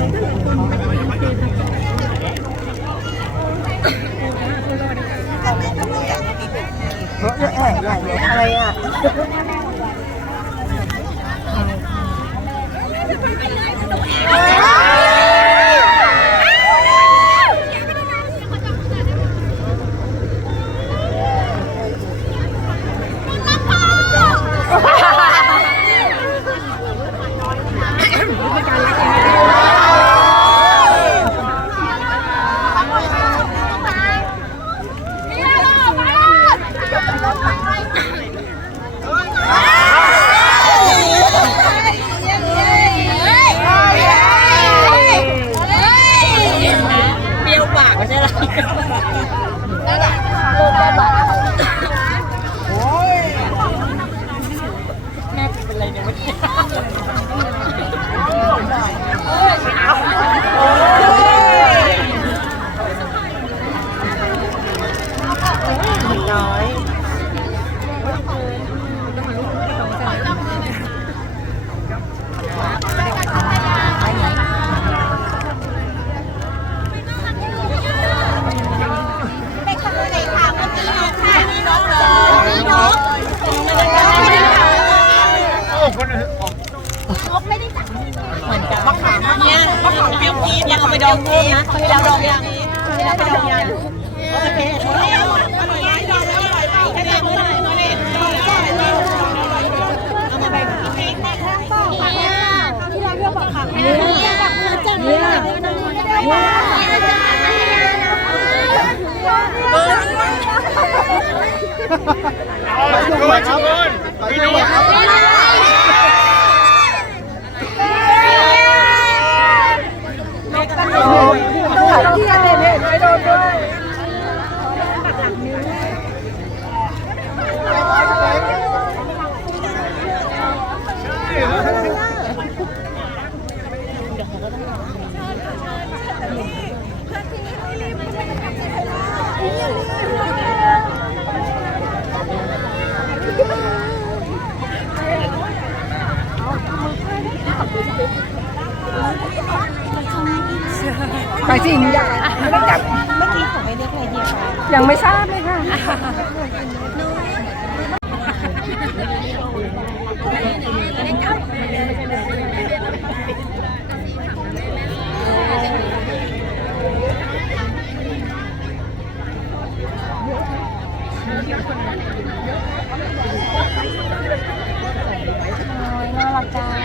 เออเออเอออย่าอย่าอะไรอ่ะ เป เปรี้ยวจี๊ดยังเอาไปดองเพิ่มนะไปดองดองยังไปดองไปดองยังโอเคโอ้ยอร่อยอร่อยดองแล้วอร่อยเปล่าแค่นี้ไม่ได้ไม่ได้ดองแล้วอร่อยเปล่าเอามาไปกินเองได้ค่ะที่เราเลือกบอกขามให้จับมือจับมือไม่ได้ว่า ถ่ายที่อะไรเนี่ยไม่โดนด้วย ไปสิหนูอยากไม่ได้จับเมื่อกี้ของไอเล็กอะไรเดียวคะยังไม่ทราบเลยค่ะ น่ารักจัง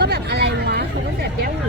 ก็แบบอะไรวะคือก็แบบเปี้ยวหู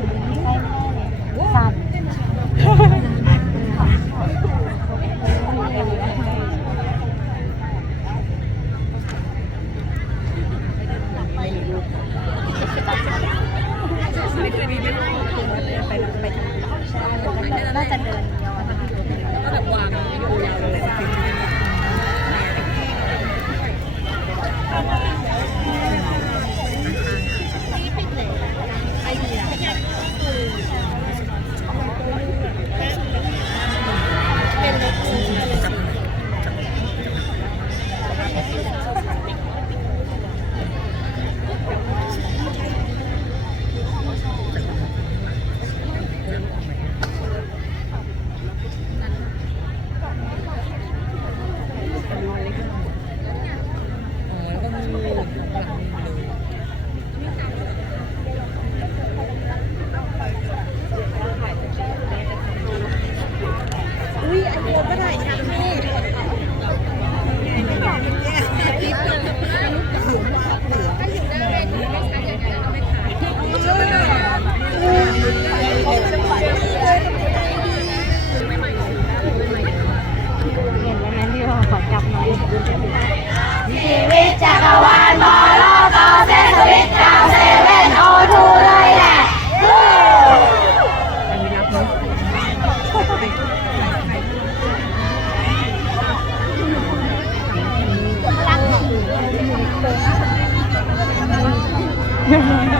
Jangan.